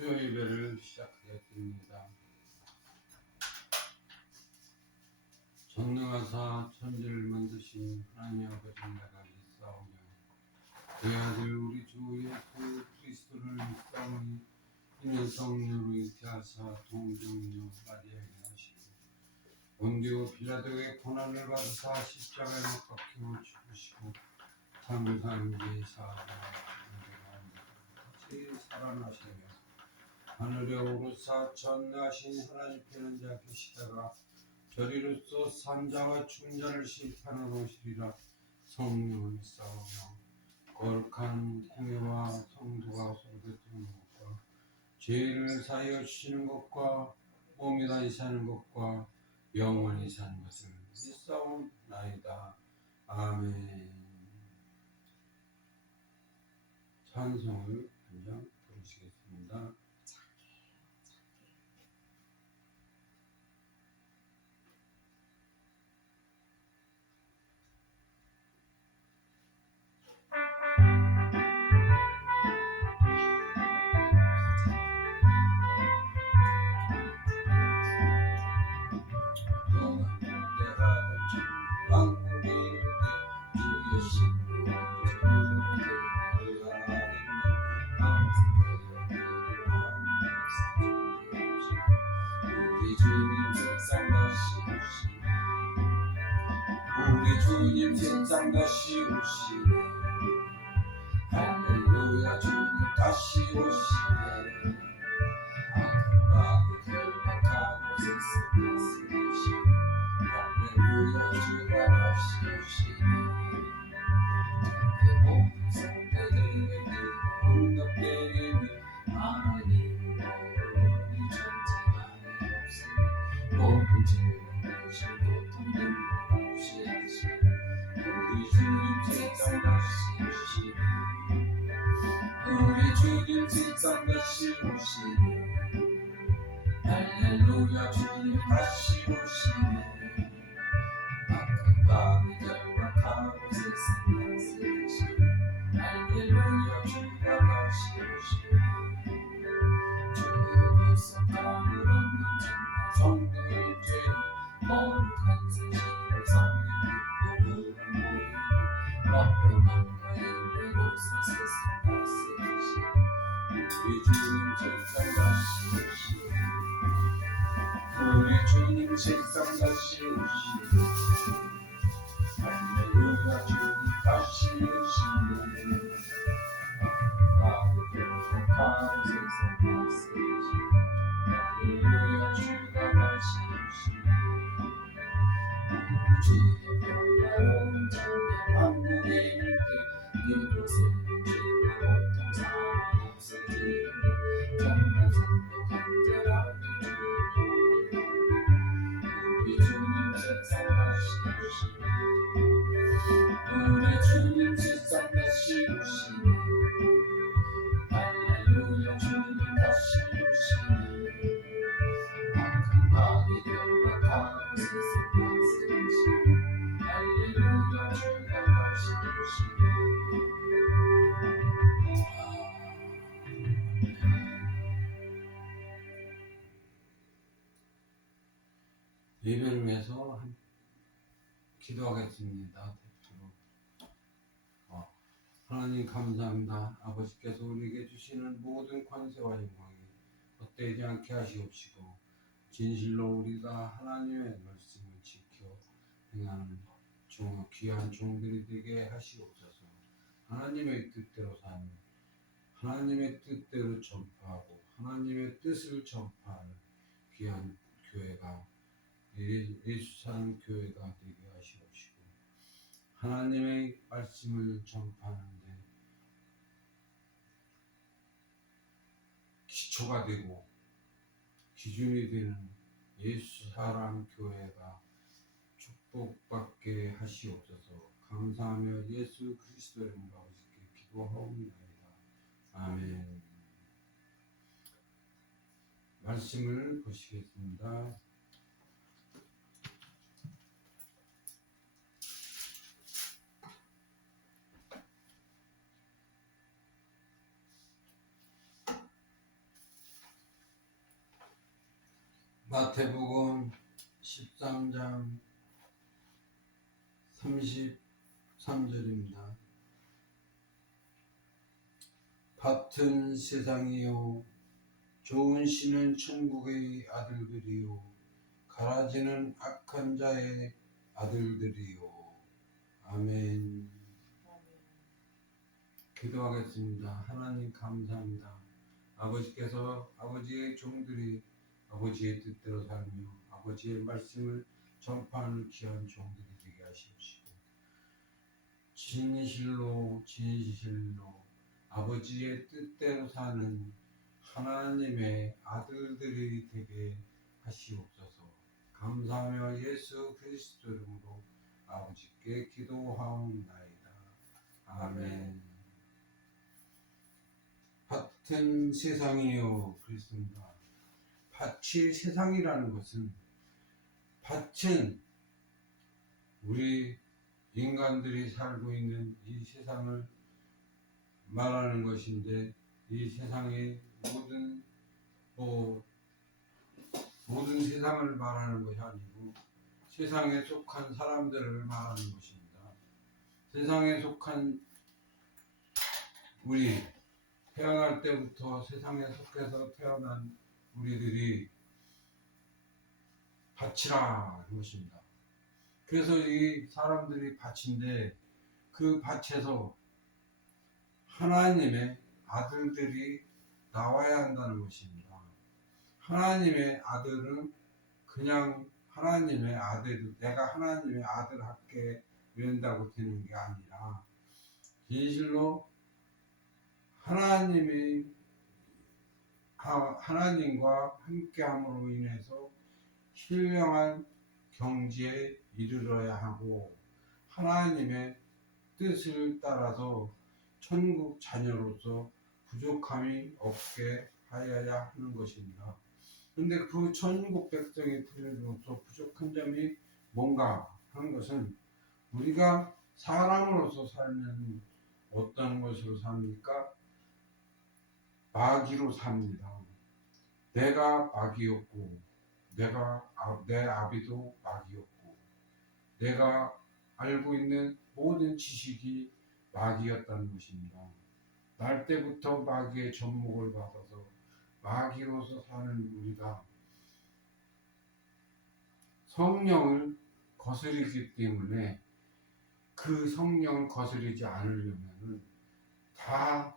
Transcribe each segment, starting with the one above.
수요 예배를 시작하겠습니다. 전능하사 천지를 만드신 하나님 아버지 내가 믿사오며 그의 아들 우리 주 예수 그리스도를 믿사오니 이는 성령으로 잉태하사 동정녀 마리아에게 하시고 본디오 빌라도의 고난을 받으사 십자가에 못 박혀 죽으시고 장사한 뒤에 다시 살아나시며 하늘에 오르사 전능하신 하나님 편한 자 계시다가 저리로서 산자와 충자를 심판하러 오시리라. 성령을 믿사오며 거룩한 공예와 성도가 서로 듣는 것과 죄를 사하여 주시는 것과 몸이 다시 사는 것과 영원히 사는 것을 믿사옵나이다. 아멘. 찬송을 한 장 부르시겠습니다. 우리 주님 세상 다시 오시네. 할렐루야 주님 다시 오시네. 악하고 결박하고 세상 다스리시네. 할렐루야 주가 다시 오시네. 내 모든 성도들에게 응답되리니 하나님 우리 전쟁만이 없으니 모든 질문 대신 고통들 우리 주님 세상 다시 오시네. 우리 주님 세상 다시 오시네. 할렐루야 주님 다시 오시네. 악한 밤이 결박하고 세상 다스리시네. 할렐루야 주가 다시 오시네. 주의 불쌍함을 얻는 정말 성도의 죄 거룩한 세상을 섬기는 화평함과 인내로서 세상 다스리시네. 우리 주님 세상 다시 오시네. 우리 주님 세상 다시 오시네. 할렐루야 주님 다시 오시네. 악하고 결박하고 세상 다스리시네. 할렐루야 주가 다시 오시네. 주의 평화로운 정령 왕국에 이를 때 이곳에 죄와 고통 사망 없어지니 정말 성도 간절하게 주를 우리 주님 세상 다시 오시네. 우리 주님 세상 다시 오시네. 할렐루야 주님 다시 오시네. 악한 마귀 결박하고 세상 다스리시네. 할렐루야 주가 다시 오시네. 예배를 위해서 기도하겠습니다. 대표로 하나님 감사합니다. 아버지께서 우리에게 주시는 모든 권세와 영광이 헛되지 않게 하시옵시고 진실로 우리가 하나님의 말씀을 지켜 행하는 귀한 종들이 되게 하시옵소서. 하나님의 뜻대로 사는 하나님의 뜻대로 전파하고 하나님의 뜻을 전파하는 귀한 교회가 예수 사는 교회가 되게 하시옵시고 하나님의 말씀을 전파하는데 기초가 되고 기준이 되는 예수 사랑 교회가 축복받게 하시옵소서. 감사하며 예수 그리스도의 이름으로 아버지께 기도하옵나이다. 아멘. 말씀을 보시겠습니다. 마태복음 13장 33절입니다. 밭은 세상이요 좋은 씨는 천국의 아들들이요 가라지는 악한 자의 아들들이요. 아멘. 기도하겠습니다. 하나님 감사합니다. 아버지께서 아버지의 종들이 아버지의 뜻대로 살며 아버지의 말씀을 전파하는 귀한 종들이 되게 하시옵시고 진실로 아버지의 뜻대로 사는 하나님의 아들들이 되게 하시옵소서. 감사하며 예수 그리스도 이름으로 아버지께 기도하옵나이다. 아멘. 밭은 세상이요 그렇습니다. 밭이 세상이라는 것은 밭은 우리 인간들이 살고 있는 이 세상을 말하는 것인데 이 세상의 모든 세상을 말하는 것이 아니고 세상에 속한 사람들을 말하는 것입니다. 세상에 속한 우리 태어날 때부터 세상에 속해서 태어난 우리들이 밭이라 하는 것입니다. 그래서 이 사람들이 밭인데 그 밭에서 하나님의 아들들이 나와야 한다는 것입니다. 하나님의 아들은 그냥 하나님의 아들, 내가 하나님의 아들 할게 이런다고 되는 게 아니라 진실로 하나님과 함께함으로 인해서 신령한 경지에 이르러야 하고 하나님의 뜻을 따라서 천국 자녀로서 부족함이 없게 하여야 하는 것입니다. 근데 그 천국 백성의 필요로서 부족한 점이 뭔가 하는 것은 우리가 사람으로서 살면 어떤 것으로 삽니까? 마귀로 삽니다. 내가 마귀였고 내 아비도 마귀였고 내가 알고 있는 모든 지식이 마귀였다는 것입니다. 날 때부터 마귀의 접목을 받아서 마귀로서 사는 우리가 성령을 거스르기 때문에 그 성령을 거스르지 않으려면 다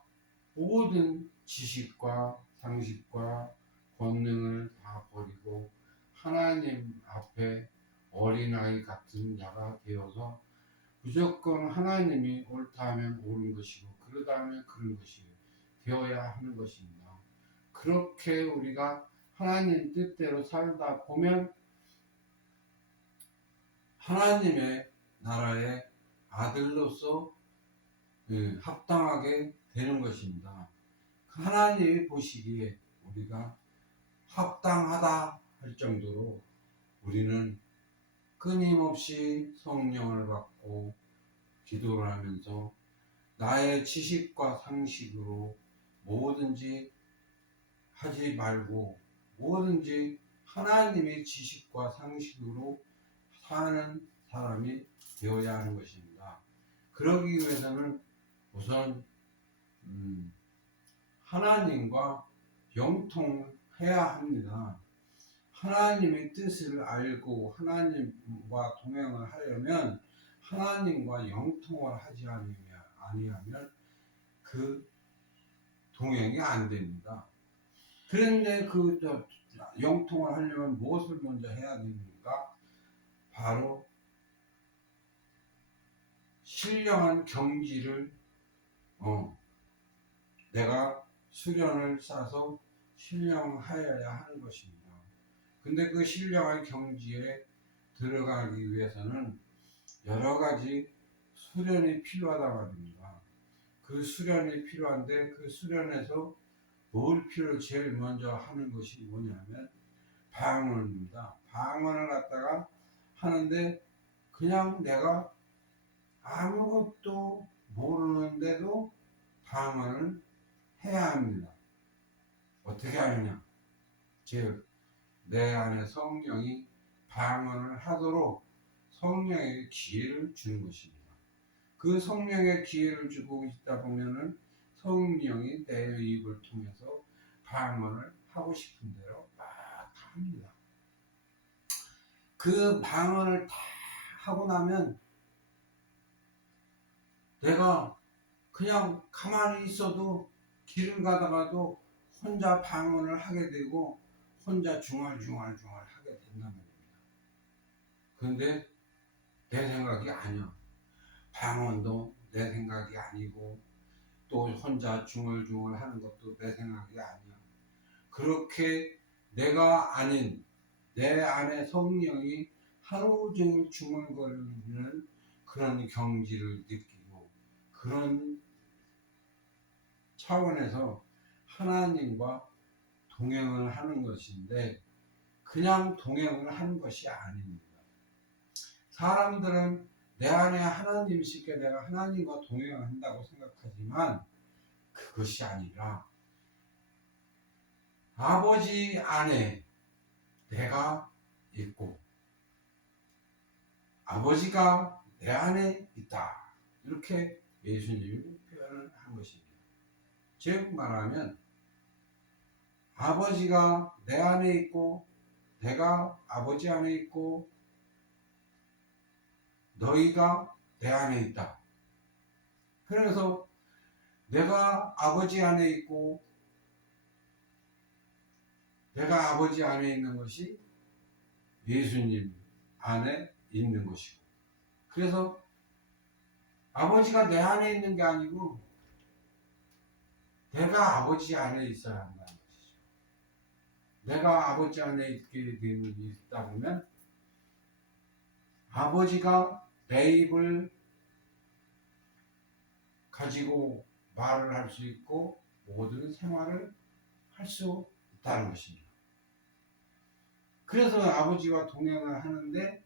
모든 지식과 상식과 권능을 다 버리고 하나님 앞에 어린아이 같은 자가 되어서 무조건 하나님이 옳다 하면 옳은 것이고 그러다 하면 그런 것이 되어야 하는 것입니다. 그렇게 우리가 하나님 뜻대로 살다 보면 하나님의 나라의 아들로서 합당하게 되는 것입니다. 하나님이 보시기에 우리가 합당하다 할 정도로 우리는 끊임없이 성령을 받고 기도를 하면서 나의 지식과 상식으로 뭐든지 하지 말고 뭐든지 하나님의 지식과 상식으로 사는 사람이 되어야 하는 것입니다. 그러기 위해서는 우선 하나님과 영통해야 합니다. 하나님의 뜻을 알고 하나님과 동행을 하려면 하나님과 영통을 하지 아니하면 그 동행이 안 됩니다. 그런데 그 영통을 하려면 무엇을 먼저 해야 됩니까? 바로 신령한 경지를 내가 수련을 쌓아서 신령하여야 하는 것입니다. 근데 그 신령한 경지에 들어가기 위해서는 여러 가지 수련이 필요하다 말입니다. 그 수련이 필요한데 그 수련에서 제일 먼저 하는 것이 뭐냐면 방언입니다. 방언을 갖다가 하는데 그냥 내가 아무것도 모르는데도 방언을 해야 합니다. 어떻게 하느냐? 즉 내 안에 성령이 방언을 하도록 성령에게 기회를 주는 것입니다. 그 성령의 기회를 주고 있다 보면은 성령이 내 입을 통해서 방언을 하고 싶은 대로 막 합니다. 그 방언을 다 하고 나면 내가 그냥 가만히 있어도 길을 가다가도 혼자 방언을 하게 되고 혼자 중얼중얼 하게 된단 말입니다. 근데 내 생각이 아니야. 방언도 내 생각이 아니고 또 혼자 중얼중얼 하는 것도 내 생각이 아니야. 그렇게 내가 아닌 내 안에 성령이 하루 종일 중얼거리는 그런 경지를 느끼고 그런 차원에서 하나님과 동행을 하는 것인데 그냥 동행을 하는 것이 아닙니다. 사람들은 내 안에 하나님이 있게 내가 하나님과 동행을 한다고 생각하지만 그것이 아니라 아버지 안에 내가 있고 아버지가 내 안에 있다. 이렇게 예수님이 표현을 한 것입니다. 즉 말하면 아버지가 내 안에 있고 내가 아버지 안에 있고 너희가 내 안에 있다. 그래서 내가 아버지 안에 있고 내가 아버지 안에 있는 것이 예수님 안에 있는 것이고 그래서 아버지가 내 안에 있는 게 아니고 내가 아버지 안에 있어야 한다는 것이죠. 내가 아버지 안에 있게 되는 있다 보면 아버지가 내 입을 가지고 말을 할 수 있고 모든 생활을 할 수 있다는 것입니다. 그래서 아버지와 동행을 하는데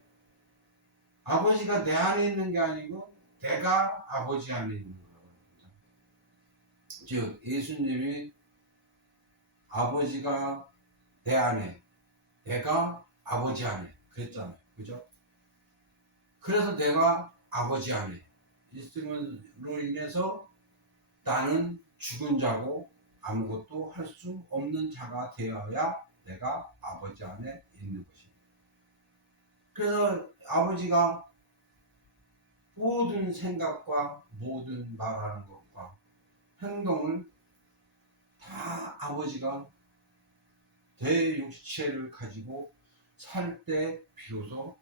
아버지가 내 안에 있는 게 아니고 내가 아버지 안에 있는 거랍니다. 즉 예수님이 아버지가 내 안에 내가 아버지 안에 그랬잖아요. 그죠? 그래서 내가 아버지 안에 있음으로 인해서 나는 죽은 자고 아무것도 할 수 없는 자가 되어야 내가 아버지 안에 있는 것입니다. 그래서 아버지가 모든 생각과 모든 말하는 것과 행동을 다 아버지가 대육체를 가지고 살 때 비로소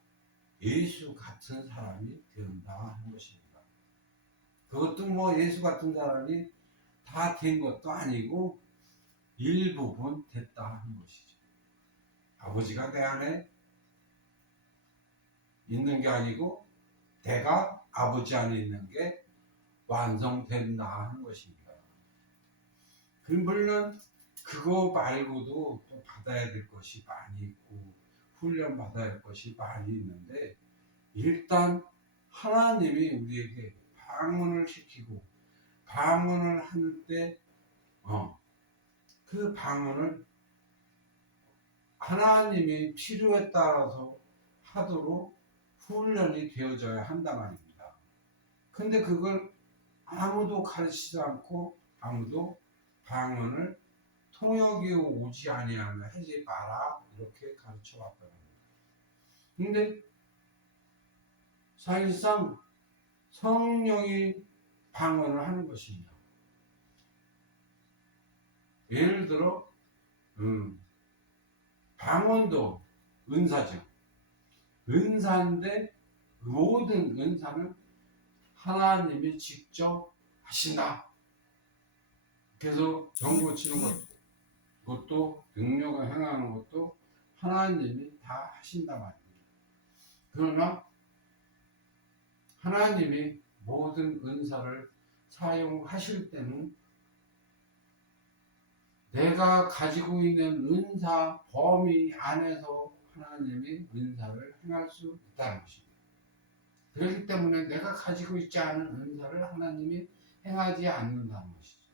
예수 같은 사람이 된다 하는 것입니다. 그것도 뭐 예수 같은 사람이 다 된 것도 아니고 일부분 됐다 하는 것이죠. 아버지가 내 안에 있는 게 아니고 내가 아버지 안에 있는 게 완성된다 하는 것입니다. 물론 그거 말고도 또 받아야 될 것이 많이 있고 훈련 받아야 할 것이 많이 있는데 일단 하나님이 우리에게 방언을 시키고 방언을 할 때 그 방언을 하나님이 필요에 따라서 하도록 훈련이 되어져야 한단 말입니다. 근데 그걸 아무도 가르치지 않고 아무도 방언을 통역이 오지 아니하면 하지 마라 이렇게 가르쳐 왔거든요. 근데 사실상 성령이 방언을 하는 것입니다. 예를 들어 방언도 은사죠. 은사인데 모든 은사는 하나님이 직접 하신다. 그래서 병 고치는 것도 능력을 행하는 것도 하나님이 다 하신단 말입니다. 그러나 하나님이 모든 은사를 사용하실 때는 내가 가지고 있는 은사 범위 안에서 하나님이 은사를 행할 수 있다는 것입니다. 그렇기 때문에 내가 가지고 있지 않은 은사를 하나님이 행하지 않는다는 것이죠.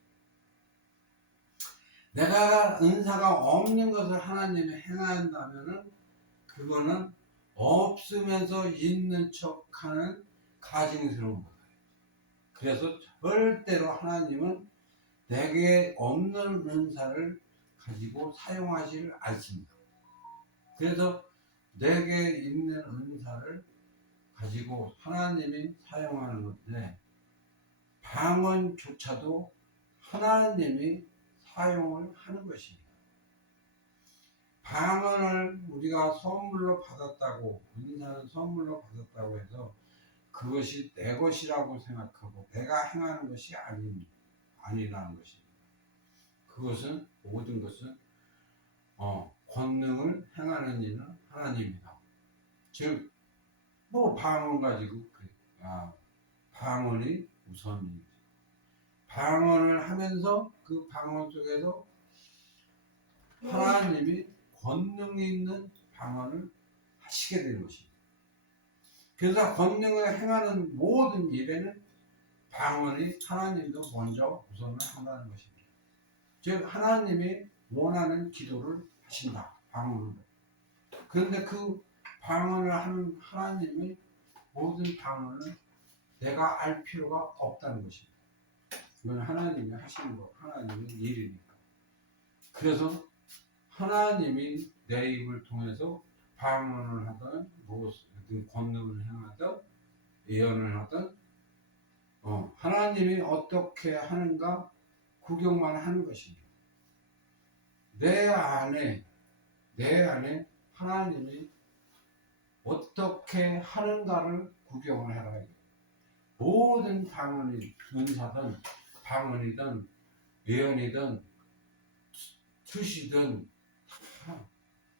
내가 은사가 없는 것을 하나님이 행한다면은 그거는 없으면서 있는 척하는 가증스러운 거예요. 그래서 절대로 하나님은 내게 없는 은사를 가지고 사용하지 않습니다. 그래서 내게 있는 은사를 가지고 하나님이 사용하는 건데 방언조차도 하나님이 사용을 하는 것입니다. 방언을 우리가 선물로 받았다고, 은사는 선물로 받았다고 해서 그것이 내 것이라고 생각하고 내가 행하는 것이 아니라는 것입니다. 그것은 모든 것은 권능을 행하는 이는 하나님이다. 즉, 뭐 방언 가지고 방언이 우선입니다. 방언을 하면서 그 방언 속에서 하나님이 권능이 있는 방언을 하시게 되는 것입니다. 그래서 권능을 행하는 모든 일에는 방언이 하나님도 먼저 우선을 한다는 것입니다. 즉 하나님이 원하는 기도를 하신다. 방언으로. 그런데 그 방언을 하는 하나님이 모든 방언을 내가 알 필요가 없다는 것입니다. 이건 하나님이 하시는 거, 하나님의 일이니까. 그래서 하나님이 내 입을 통해서 방언을 하든 무엇이든 권능을 행하든 예언을 하든 하나님이 어떻게 하는가 구경만 하는 것입니다. 내 안에 하나님이 어떻게 하는가를 구경을 해라. 모든 방언이 은사든 방언이든 예언이든 투시든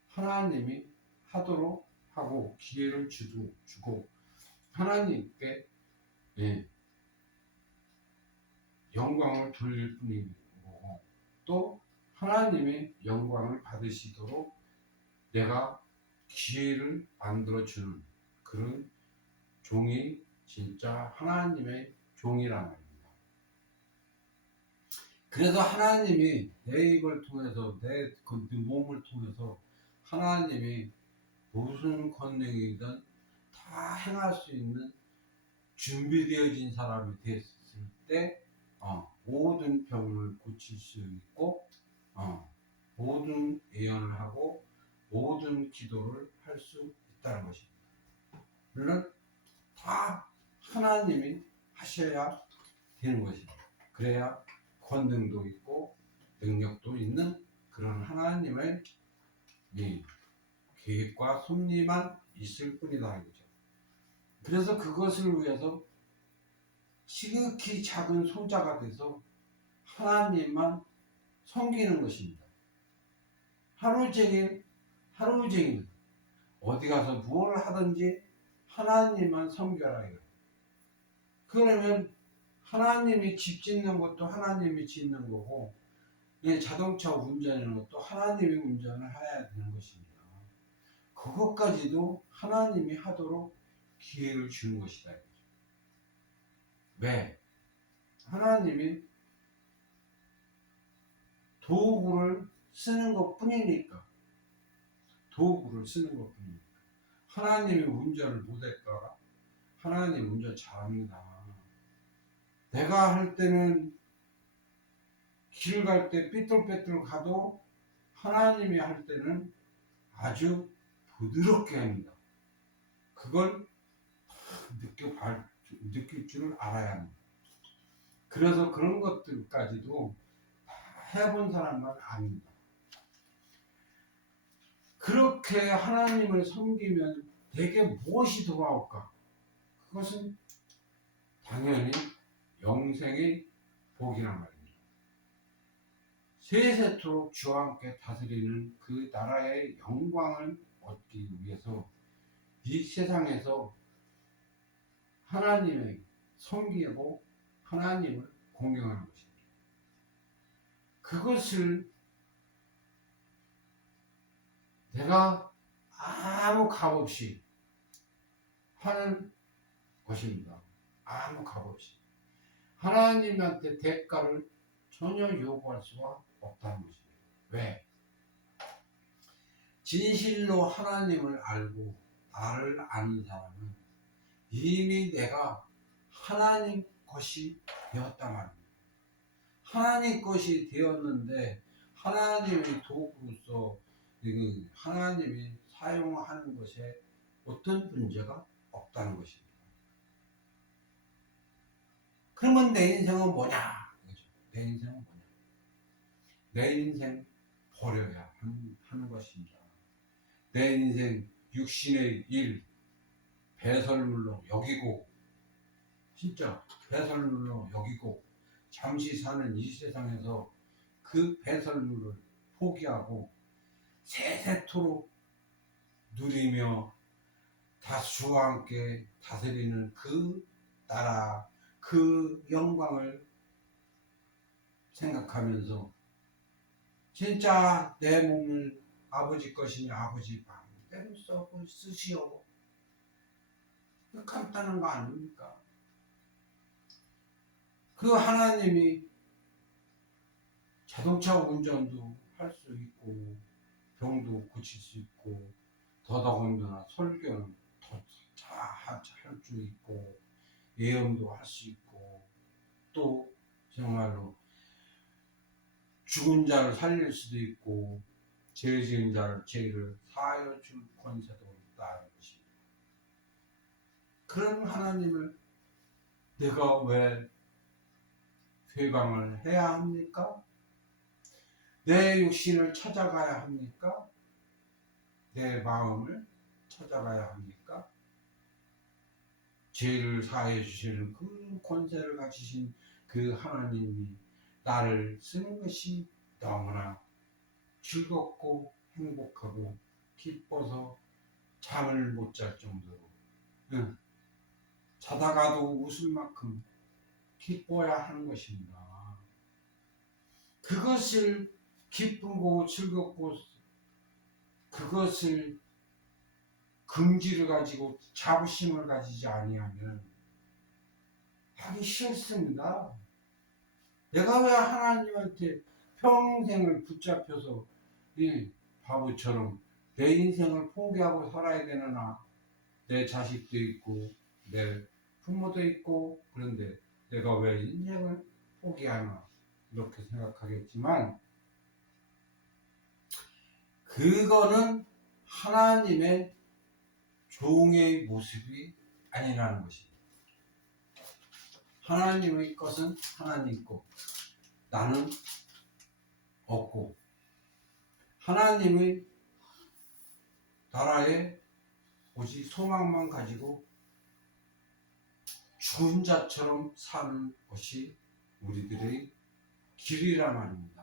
하나님이 하도록 하고 기회를 주고 하나님께 영광을 돌릴 뿐이고 또 하나님의 영광을 받으시도록 내가 기회를 만들어주는 그런 종이 진짜 하나님의 종이란 말입니다. 그래서 하나님이 내 입을 통해서 내 몸을 통해서 하나님이 무슨 권능이든 다 행할 수 있는 준비되어진 사람이 됐을 때 모든 병을 고칠 수 있고 모든 예언을 하고 모든 기도를 할 수 있다는 것입니다. 물론 다 하나님이 하셔야 되는 것입니다. 그래야 권능도 있고 능력도 있는 그런 하나님의 계획과 섭리만 있을 뿐이다 이거죠. 그래서 그것을 위해서 지극히 작은 소자가 돼서 하나님만 섬기는 것입니다. 하루 종일 어디 가서 무엇을 하든지 하나님만 섬겨라 이거예요. 그러면 하나님이 집 짓는 것도 하나님이 짓는 거고 자동차 운전하는 것도 하나님이 운전을 해야 되는 것입니다. 그것까지도 하나님이 하도록 기회를 주는 것이다. 왜? 하나님이 도구를 쓰는 것 뿐이니까. 하나님이 운전을 못할까? 하나님 운전 잘합니다. 내가 할 때는 길 갈 때 삐뚤빼뚤 가도 하나님이 할 때는 아주 부드럽게 합니다. 그걸 느낄 줄 알아야 합니다. 그래서 그런 것들까지도 해본 사람만 압니다. 그렇게 하나님을 섬기면 내게 무엇이 돌아올까? 그것은 당연히 영생의 복이란 말입니다. 세세토록 주와 함께 다스리는 그 나라의 영광을 얻기 위해서 이 세상에서 하나님을 섬기고 하나님을 공경하는 것입니다. 그것을 내가 아무 값 없이 하는 것입니다. 아무 값 없이. 하나님한테 대가를 전혀 요구할 수가 없다는 것입니다. 왜? 진실로 하나님을 알고 나를 아는 사람은 이미 내가 하나님 것이 되었단 말입니다. 하나님 것이 되었는데 하나님의 도구로서 하나님이 사용하는 것에 어떤 문제가 없다는 것입니다. 그러면 내 인생은 뭐냐? 내 인생은 뭐냐? 내 인생 버려야 하는 것입니다. 내 인생 육신의 일 배설물로 여기고, 진짜 배설물로 여기고 잠시 사는 이 세상에서 그 배설물을 포기하고 세세토록 누리며 주와 함께 다스리는 그 나라, 그 영광을 생각하면서 진짜 내 몸을 아버지 것이니 아버지 마음대로 쓰시오. 간단한 거 아닙니까? 그 하나님이 자동차 운전도 할 수 있고 병도 고칠 수 있고 더더군다나 설교는 더 할 수 있고 예언도 할 수 있고 또 정말로 죽은 자를 살릴 수도 있고 죄 지은 자를 죄를 사하여 줄 권세도 있다는 것입니다. 그런 하나님을 내가 왜 회방을 해야 합니까? 내 육신을 찾아가야 합니까? 내 마음을 찾아가야 합니까? 죄를 사해 주시는 그 권세를 가지신 그 하나님이 나를 쓰는 것이 너무나 즐겁고 행복하고 기뻐서 잠을 못 잘 정도로 자다가도 웃을 만큼 기뻐야 하는 것입니다. 그것을 기쁘고 즐겁고 그것을 긍지를 가지고 자부심을 가지지 아니하면 하기 싫습니다. 내가 왜 하나님한테 평생을 붙잡혀서 이 바보처럼 내 인생을 포기하고 살아야 되느냐. 내 자식도 있고 내 부모도 있고 그런데 내가 왜 인생을 포기하나 이렇게 생각하겠지만 그거는 하나님의 종의 모습이 아니라는 것입니다. 하나님의 것은 하나님 것, 나는 없고 하나님의 나라에 오직 소망만 가지고 죽은 자처럼 사는 것이 우리들의 길이란 말입니다.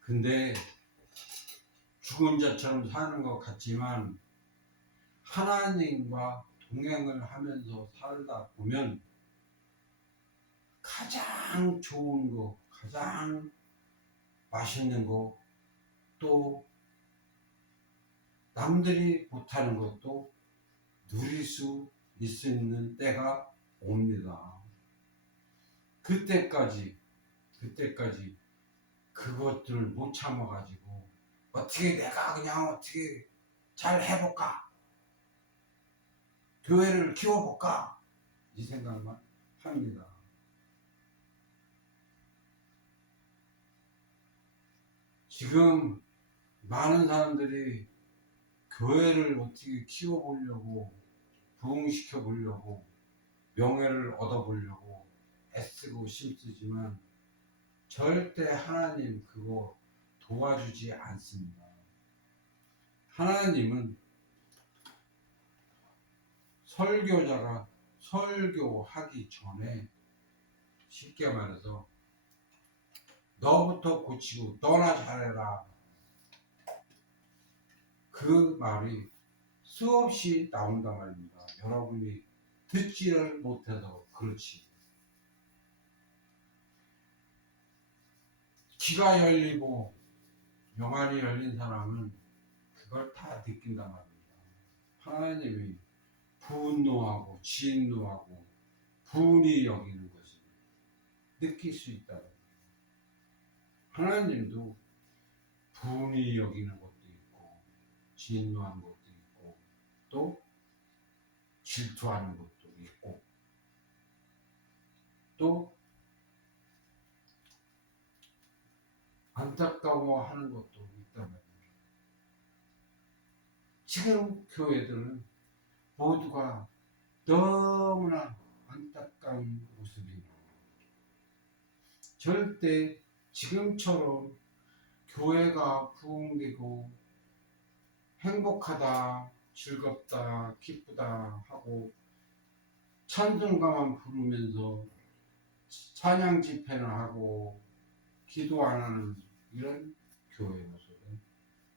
근데 죽은 자처럼 사는 것 같지만 하나님과 동행을 하면서 살다 보면 가장 좋은 거, 가장 맛있는 거, 또 남들이 못하는 것도 누릴 수 있는 때가 옵니다. 그때까지 그것들을 못 참아가지고 어떻게 내가 그냥 어떻게 잘 해볼까? 교회를 키워볼까? 이 생각만 합니다. 지금 많은 사람들이 교회를 어떻게 키워보려고 부흥시켜보려고 명예를 얻어보려고 애쓰고 힘쓰지만 절대 하나님 그거 도와주지 않습니다. 하나님은 설교자가 설교하기 전에 쉽게 말해서 너부터 고치고 너나 잘해라. 그 말이 수없이 나온단 말입니다. 여러분이 듣지를 못해서 그렇지. 귀가 열리고 영안이 열린 사람은 그걸 다 느낀단 말입니다. 하나님이 분노하고 진노하고 분이 여기는 것을 느낄 수 있다. 하나님도 분이 여기는 것도 있고 진노한 것도 있고 또 질투하는 것도 있고 또 안타까워하는 것도 있단 말이에요. 지금 교회들은 모두가 너무나 안타까운 모습이 절대 지금처럼 교회가 부흥되고 행복하다, 즐겁다, 기쁘다 하고 찬송가만 부르면서 찬양 집회를 하고 기도 안 하는 이런 교회 모습은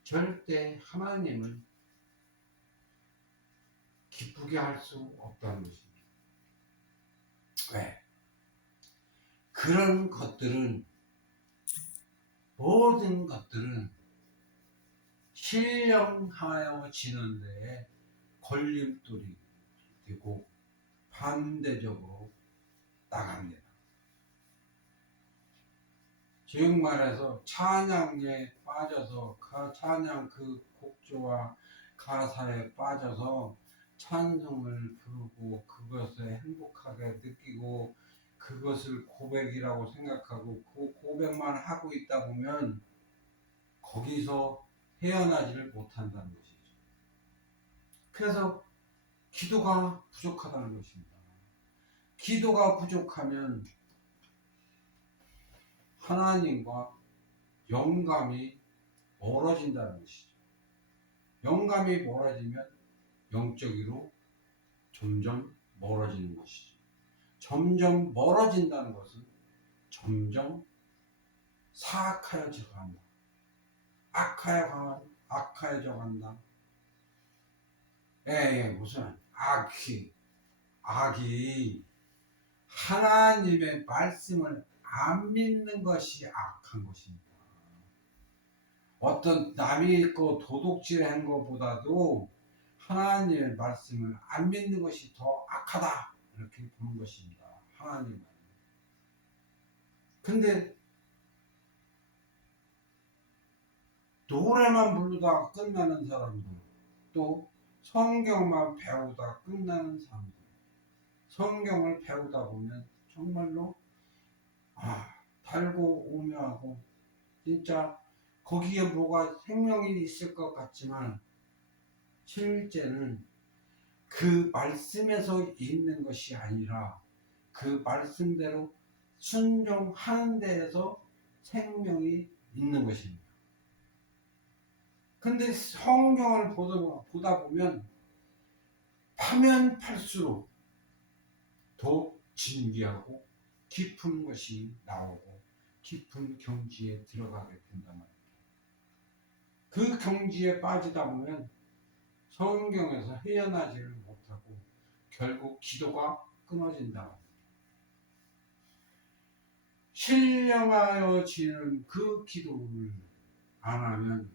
절대 하나님을 기쁘게 할 수 없다는 것입니다. 왜? 그런 것들은 모든 것들은 신령하여 지는 데에 걸림돌이 되고 반대적으로 나갑니다. 즉 말해서 찬양에 빠져서 찬양 그 곡조와 가사에 빠져서 찬송을 부르고 그것을 행복하게 느끼고 그것을 고백이라고 생각하고 그 고백만 하고 있다 보면 거기서 헤어나지를 못한다는 것이죠. 그래서 기도가 부족하다는 것입니다. 기도가 부족하면 하나님과 영감이 멀어진다는 것이죠. 영감이 멀어지면 영적으로 점점 멀어지는 것이죠. 점점 멀어진다는 것은 점점 사악하여져 간다. 악하여져 간다. 무슨 악이 하나님의 말씀을 안 믿는 것이 악한 것입니다. 어떤 남이 있고 도둑질한 것보다도 하나님의 말씀을 안 믿는 것이 더 악하다 이렇게 보는 것입니다. 하나님은. 근데 노래만 부르다가 끝나는 사람들, 또 성경만 배우다 끝나는 사람들, 성경을 배우다 보면 정말로 달고 오묘하고 진짜 거기에 뭐가 생명이 있을 것 같지만 실제는 그 말씀에서 있는 것이 아니라 그 말씀대로 순종하는 데에서 생명이 있는 것입니다. 근데 성경을 보다 보면 파면 팔수록 더 진귀하고 깊은 것이 나오고 깊은 경지에 들어가게 된단 말입니다. 그 경지에 빠지다 보면 성경에서 헤어나지를 못하고 결국 기도가 끊어진다. 신령하여지는 그 기도를 안 하면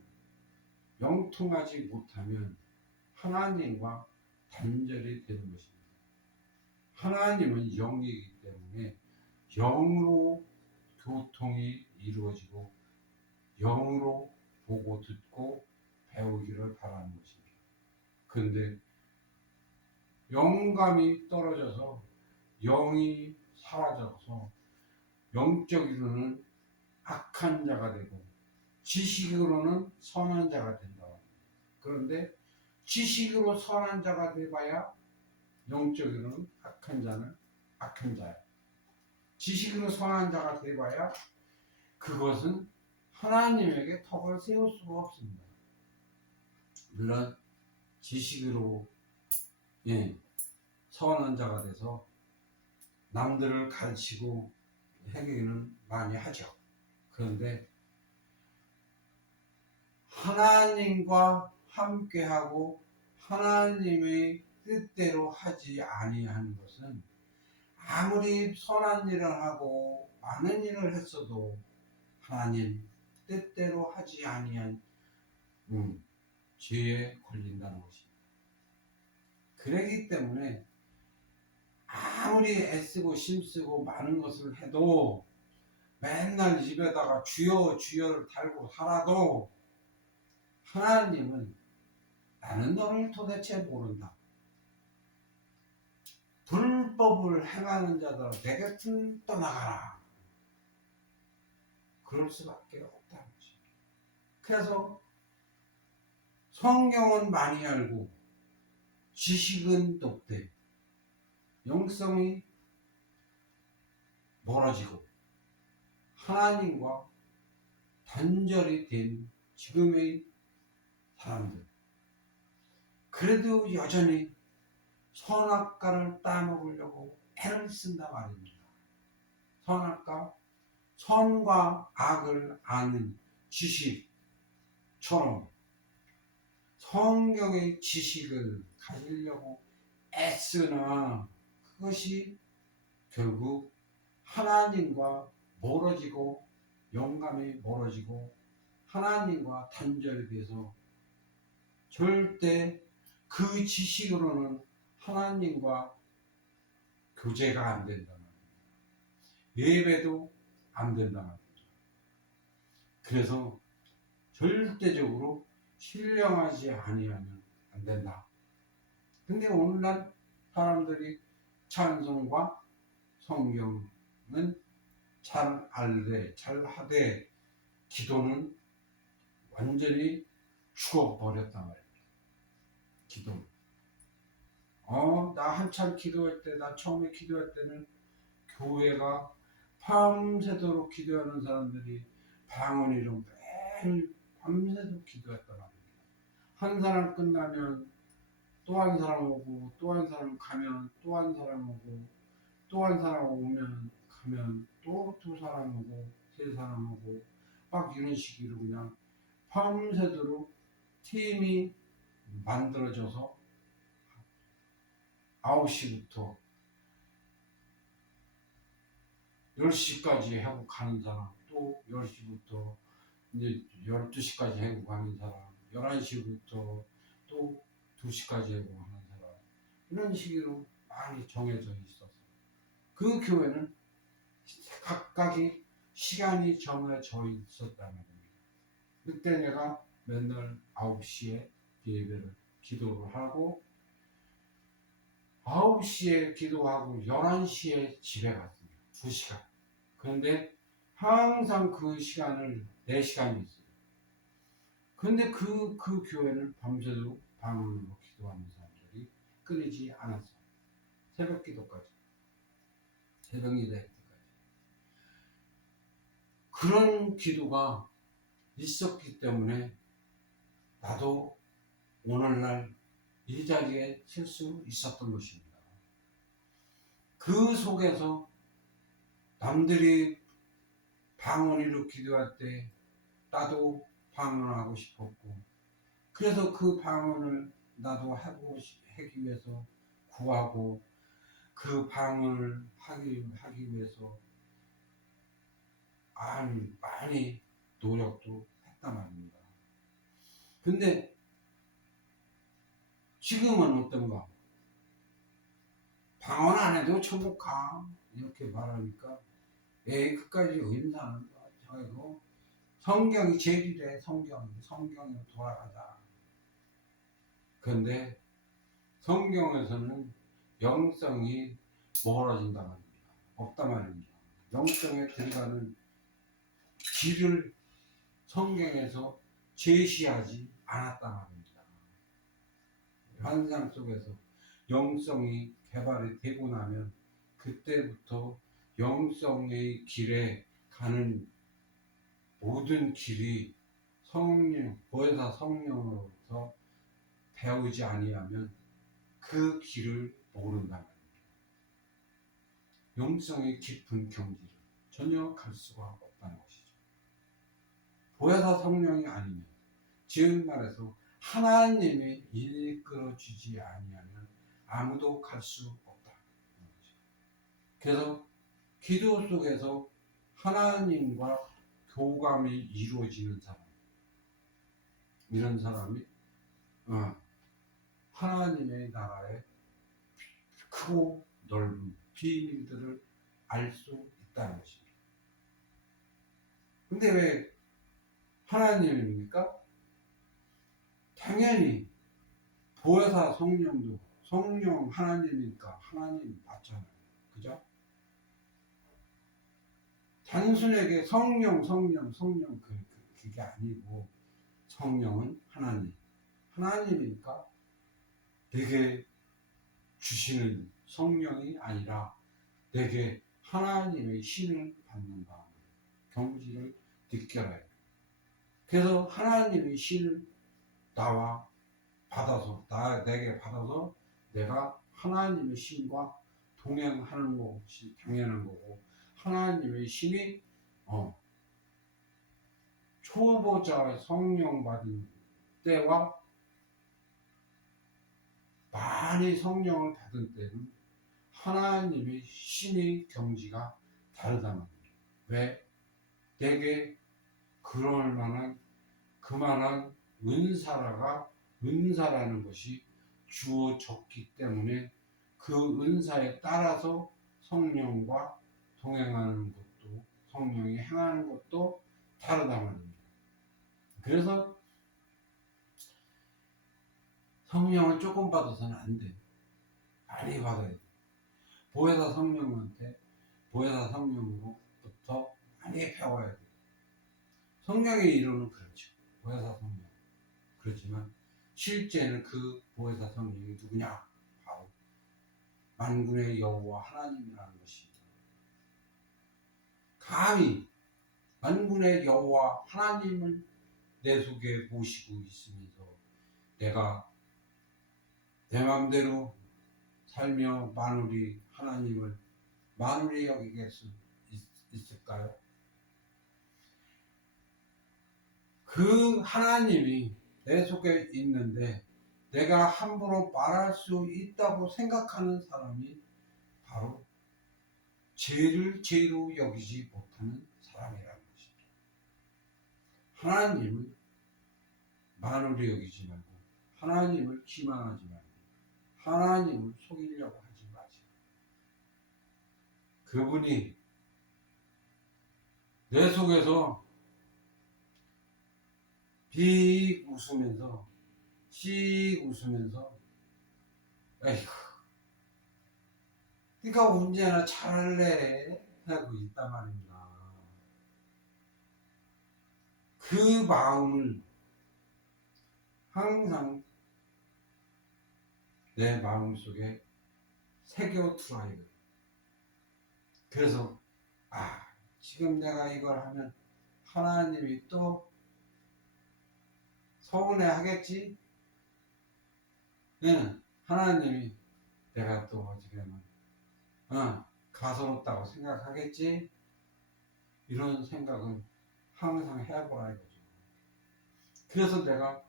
영통하지 못하면 하나님과 단절이 되는 것입니다. 하나님은 영이기 때문에 영으로 교통이 이루어지고 영으로 보고 듣고 배우기를 바라는 것입니다. 그런데 영감이 떨어져서 영이 사라져서 영적으로는 악한 자가 되고 지식으로는 선한 자가 된다. 그런데 지식으로 선한 자가 되봐야 영적으로는 악한 자야. 지식으로 선한 자가 되봐야 그것은 하나님에게 덕을 세울 수가 없습니다. 물론 지식으로 선한 자가 돼서 남들을 가르치고 행위는 많이 하죠. 그런데 하나님과 함께하고 하나님의 뜻대로 하지 아니하는 것은 아무리 선한 일을 하고 많은 일을 했어도 하나님 뜻대로 하지 아니한 죄에 걸린다는 것입니다. 그러기 때문에 아무리 애쓰고 힘쓰고 많은 것을 해도 맨날 입에다가 주여 주여를 달고 살아도 하나님은 나는 너를 도대체 모른다. 불법을 행하는 자들아 내 곁은 떠나가라. 그럴 수밖에 없다는 거지. 그래서 성경은 많이 알고 지식은 높되 영성이 멀어지고 하나님과 단절이 된 지금의 사람들, 그래도 여전히 선악과를 따먹으려고 애를 쓴다 말입니다. 선악과, 선과 악을 아는 지식처럼 성경의 지식을 가지려고 애쓰나 그것이 결국 하나님과 멀어지고 영감이 멀어지고 하나님과 단절이 돼서 절대 그 지식으로는 하나님과 교제가 안 된다 말입니다. 예배도 안 된다 말입니다. 그래서 절대적으로 신령하지 아니하면 안 된다. 근데 오늘날 사람들이 찬송과 성경은 잘 알되 잘 하되 기도는 완전히 죽어버렸단 말이에요. 기도는. 나 한참 기도할 때, 나 처음에 기도할 때는 교회가 밤새도록 기도하는 사람들이 방언이로 매일 밤새도록 기도했단 말이에요. 한 사람 끝나면 또 한 사람 오고 또 한 사람 가면 또 한 사람 오고 또 한 사람 오면 가면 또 두 사람 오고 세 사람 오고 막 이런 식으로 그냥 밤새도록 팀이 만들어져서 9시부터 10시까지 하고 가는 사람, 또 10시부터 이제 12시까지 하고 가는 사람, 11시부터 또 2시까지 하고 가는 사람, 이런 식으로 많이 정해져 있었어요. 그 교회는 각각의 시간이 정해져 있었다는 겁니다. 그때 내가 맨날 9시에 예배를 기도를 하고 9시에 기도하고 11시에 집에 갔습니다. 2시간. 그런데 항상 그 시간을 4시간이 있어요. 그런데 그 교회는 밤새도록 방언으로 기도하는 사람들이 끊이지 않았어요. 새벽 기도까지. 새벽 예배 때까지. 그런 기도가 있었기 때문에 나도 오늘날 이 자리에 설 수 있었던 것입니다. 그 속에서 남들이 방언으로 기도할 때 나도 방언하고 싶었고, 그래서 그 방언을 나도 하기 위해서 구하고 그 방언을 하기 위해서 많이 노력도 했단 말입니다. 근데 지금은 어떤가? 방언 안 해도 천국 가 이렇게 말하니까 그까지 의인사는 저이고 성경이 제일이래. 성경으로 돌아가자. 그런데 성경에서는 영성이 멀어진다 말입니다. 없다 말입니다. 영성에 들어가는 길을 성경에서 제시하지 않았다 말입니다. 환상 속에서 영성이 개발이 되고 나면 그때부터 영성의 길에 가는 모든 길이 보혜사 성령으로부터 배우지 아니하면 그 길을 모른다 말입니다. 영성의 깊은 경지를 전혀 갈 수가 없다는 것이죠. 보혜사 성령이 아니면, 즉 말해서 하나님이 이끌어 주지 아니하면 아무도 갈 수 없다. 그래서 기도 속에서 하나님과 교감이 이루어지는 사람, 이런 사람이 하나님의 나라의 크고 넓은 비밀들을 알 수 있다는 것입니다. 근데 왜 하나님입니까? 당연히 보혜사 성령도 성령 하나님이니까 하나님 맞잖아요. 그죠? 단순하게 성령 그게 아니고 성령은 하나님이니까 내게 주시는 성령이 아니라 내게 하나님의 신을 받는다. 경지를 느껴야 해요. 그래서 하나님의 신을 내게 받아서 내가 하나님의 신과 동행하는 것이 당연한 거고, 하나님의 신이 초보자 성령 받은 때와 많이 성령을 받은 때는 하나님의 신의 경지가 다르다는 거예요. 왜? 내게 그럴 만한 그만한 은사라는 것이 주어졌기 때문에 그 은사에 따라서 성령과 동행하는 것도, 성령이 행하는 것도 다르다는 거예요. 그래서 성령을 조금 받아서는 안 돼. 많이 받아야 돼. 보혜사 성령으로부터 많이 배워야 돼. 성령의 이론은 그렇죠. 보혜사 성령. 그렇지만 실제는 그 보혜사 성령이 누구냐? 바로 만군의 여호와 하나님이라는 것입니다. 감히 만군의 여호와 하나님을 내 속에 모시고 있으면서 내가 내 마음대로 살며 만우리 여기게 있을까요? 그 하나님이 내 속에 있는데 내가 함부로 말할 수 있다고 생각하는 사람이 바로 죄를 죄로 여기지 못하는 사람이라는 것입니다. 하나님을 만우리 여기지 말고, 하나님을 기만하지 말고, 하나님을 속이려고 하지 마세요. 그분이 내 속에서 빅 웃으면서 씩 웃으면서 에이구 네가 언제나 잘할래 하고 있단 말입니다. 그 마음을 항상 내 마음속에 새겨두어야 돼요. 그래서 지금 내가 이걸 하면 하나님이 또 서운해 하겠지? 하나님이 내가 또 어떻게 하면 가소롭다고 생각하겠지? 이런 생각은 항상 해보라 이거죠. 그래서 내가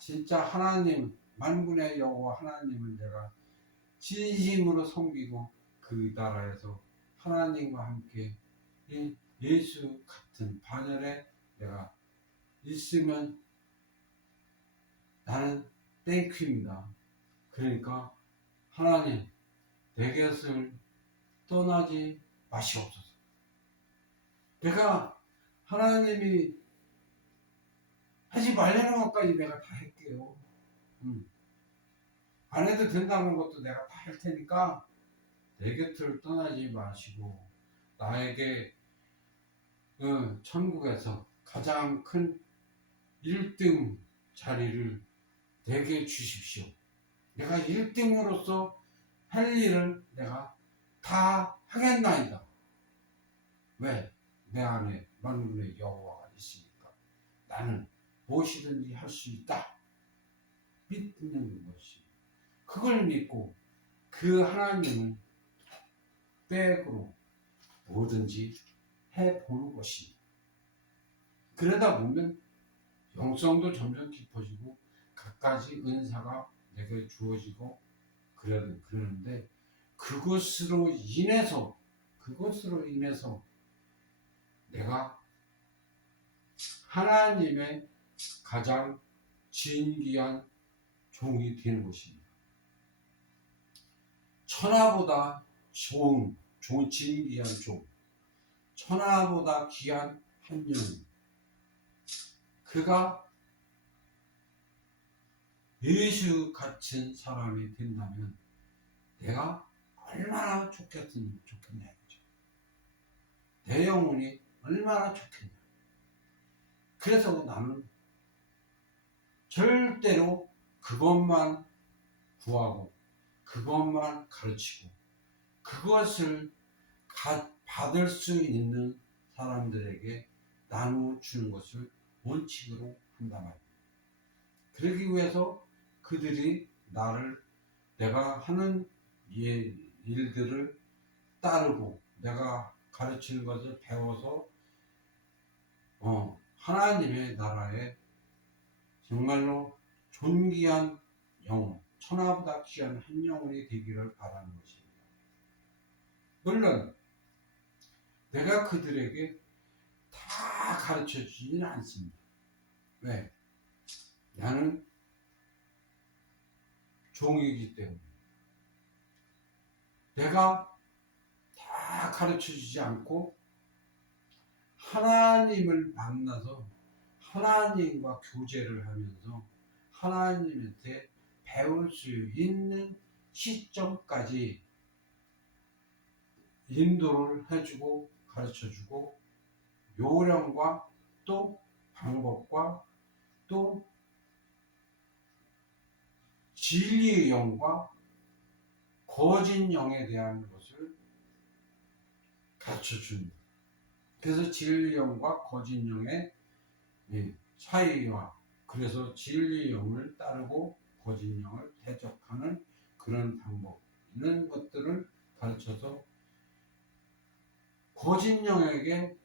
진짜 하나님, 만군의 여호와 하나님을 내가 진심으로 섬기고 그 나라에서 하나님과 함께 예수 같은 반열에 내가 있으면 나는 땡큐입니다. 그러니까 하나님 내 곁을 떠나지 마시옵소서. 내가 하나님이 하지 말라는 것까지 내가 다 할게요. 안 해도 된다는 것도 내가 다 할 테니까 내 곁을 떠나지 마시고 나에게 천국에서 가장 큰 1등 자리를 내게 주십시오. 내가 1등으로서 할 일을 내가 다 하겠나이다. 왜? 내 안에 만군의 여호와가 있으니까 나는 무엇이든지 할 수 있다. 믿는 것이. 그걸 믿고 그 하나님을 백으로 뭐든지 해보는 것입니다. 그러다 보면 영성도 점점 깊어지고 갖가지 은사가 내게 주어지고 그러는데 그것으로 인해서 내가 하나님의 가장 진귀한 종이 되는 것입니다. 천하보다 진귀한 종, 천하보다 귀한 한 영. 그가 예수 같은 사람이 된다면 내가 얼마나 좋겠냐 이거죠. 내 영혼이 얼마나 좋겠냐. 그래서 나는 절대로 그것만 구하고 그것만 가르치고 그것을 받을 수 있는 사람들에게 나누어주는 것을 원칙으로 한단 말이에요. 그러기 위해서 그들이 내가 하는 일들을 따르고 내가 가르치는 것을 배워서 하나님의 나라에 정말로 존귀한 영혼, 천하보다 귀한 한 영혼이 되기를 바라는 것입니다. 물론 내가 그들에게 다 가르쳐 주지는 않습니다. 왜? 나는 종이기 때문에 내가 다 가르쳐 주지 않고 하나님을 만나서 하나님과 교제를 하면서 하나님한테 배울 수 있는 시점까지 인도를 해주고 가르쳐주고 요령과 또 방법과 또 진리의 영과 거짓 영에 대한 것을 가르쳐줍니다. 그래서 진리의 영과 거짓 영의 차이와 그래서 진리의 영을 따르고 거짓 영을 대적하는 그런 방법 이런 것들을 가르쳐서 거짓 영에게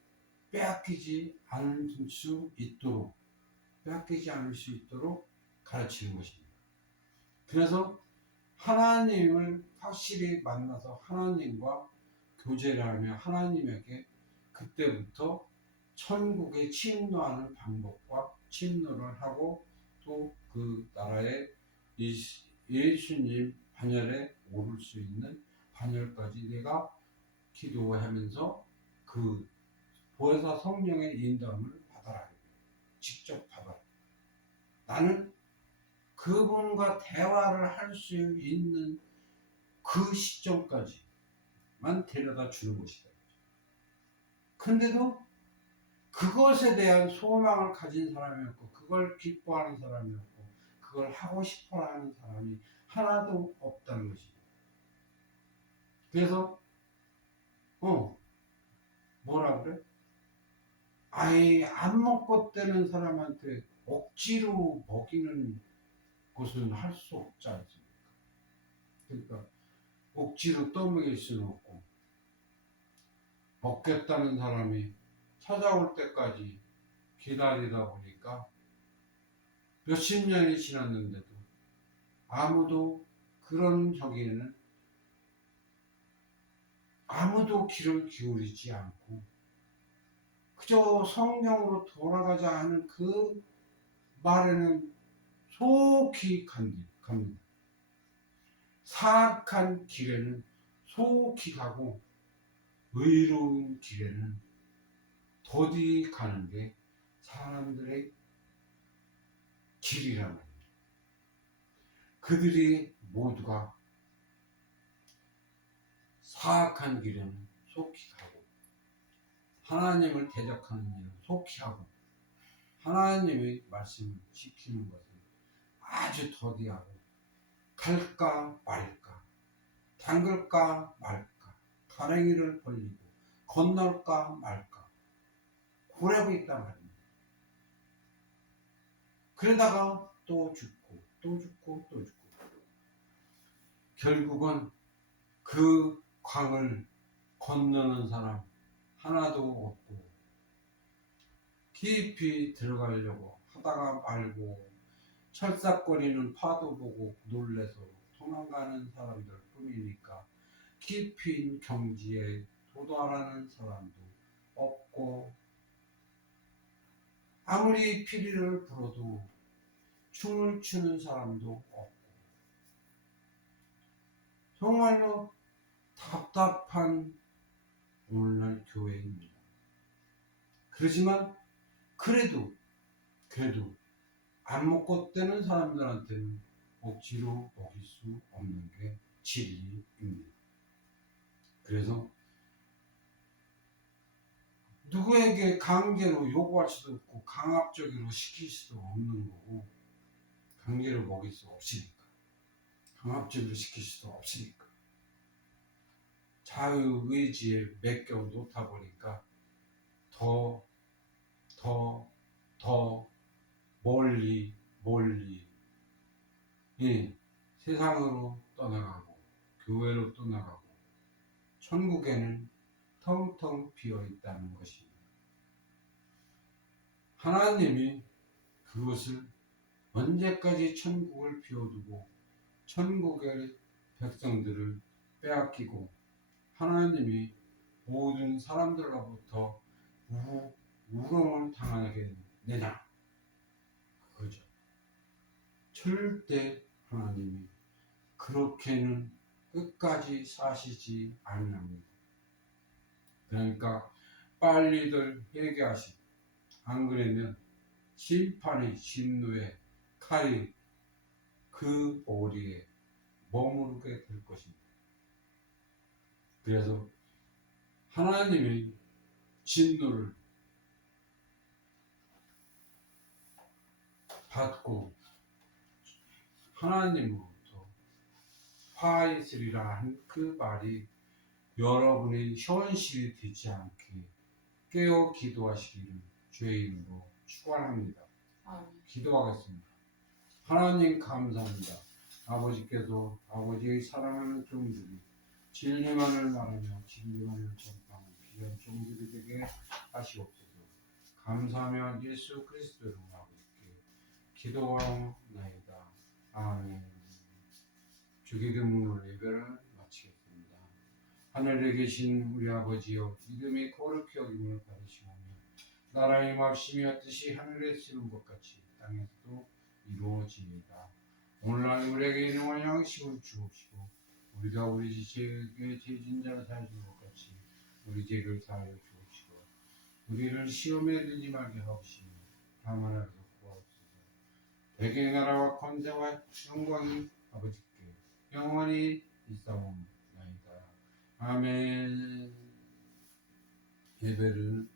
빼앗기지 않을 수 있도록 가르치는 것입니다. 그래서 하나님을 확실히 만나서 하나님과 교제를 하며 하나님에게 그때부터 천국에 침노하는 방법과 침노를 하고 또 그 나라에 예수님 반열에 오를 수 있는 반열까지 내가 기도하면서 그 보혜사 성령의 인도함을 받아라. 직접 받아라. 나는 그분과 대화를 할 수 있는 그 시점까지만 데려다 주는 것이다. 근데도 그것에 대한 소망을 가진 사람이었고 그걸 기뻐하는 사람이었고 그걸 하고 싶어 하는 사람이 하나도 없다는 것입니다. 그래서 뭐라 그래? 아예 안 먹고 떼는 사람한테 억지로 먹이는 것은 할 수 없지 않습니까? 그러니까 억지로 떠먹일 수는 없고 먹겠다는 사람이 찾아올 때까지 기다리다 보니까 몇십 년이 지났는데도 아무도 그런 저기에는 아무도 귀를 기울이지 않고 그저 성경으로 돌아가자 하는 그 말에는 속히 갑니다. 사악한 길에는 속히 가고 의로운 길에는 더디 가는 게 사람들의 길이란 말이에요. 그들이 모두가 사악한 길에는 속히 가고 하나님을 대적하는 일은 속히 하고 하나님의 말씀을 지키는 것은 아주 더디하고 갈까 말까 담글까 말까 가랭이를 벌리고 건널까 말까 고래고 있단 말입니다. 그러다가 또 죽고 또 죽고 또 죽고 결국은 그 강을 건너는 사람 하나도 없고 깊이 들어가려고 하다가 말고 철삭거리는 파도 보고 놀래서 도망가는 사람들 뿐이니까 깊은 경지에 도달하는 사람도 없고 아무리 피리를 불어도 춤을 추는 사람도 없고 정말로 답답한 오늘날 교회입니다. 그러지만 그래도 안 먹고 떼는 사람들한테는 억지로 먹일 수 없는 게 진리입니다. 그래서 누구에게 강제로 요구할 수도 없고 강압적으로 시킬 수도 없는 거고, 강제로 먹일 수 없으니까, 강압적으로 시킬 수도 없으니까 자유의지에 맡겨 놓다 보니까 더 멀리 세상으로 떠나가고 교회로 떠나가고 천국에는 텅텅 비어 있다는 것입니다. 하나님이 그것을 언제까지 천국을 비워두고 천국의 백성들을 빼앗기고 하나님이 모든 사람들로부터 우롱을 당하게 내냐, 그거죠. 절대 하나님이 그렇게는 끝까지 사시지 아니합니다. 그러니까 빨리들 회개하시고, 안 그러면 심판의 진노의 칼이 그 머리에 머무르게 될 것입니다. 그래서 하나님의 진노를 받고 하나님으로부터 화있으리라 한 그 말이 여러분의 현실이 되지 않게 깨어 기도하시기를 주의 이름으로 축원합니다. 기도하겠습니다. 하나님 감사합니다. 아버지께서 아버지의 사랑하는 종들이 진리만을 말하며 진리만을 전파하는 귀한 종들이 되게 하시옵소서. 감사하며 예수 그리스도로 아버지께 기도하옵나이다. 아멘. 주기도문을 예배를 마치겠습니다. 하늘에 계신 우리 아버지여, 이름이 거룩히 여김을 받으시오며 나라의 말씀이 뜻이 하늘에 이룬 것 같이 땅에서도 이루어집니다. 오늘날 우리에게 일용할 양식을 주옵시고 우리가 우리 지체에게 죄진 자를 사하여 준 것 같이 우리 죄를 사하여 주옵시고 우리를 시험에 들지 말게 하옵시며 다만 하소서 구하옵소서. 백의 나라와 권세와 영광이 아버지께 영원히 있사옵나이다. 아멘. 예배를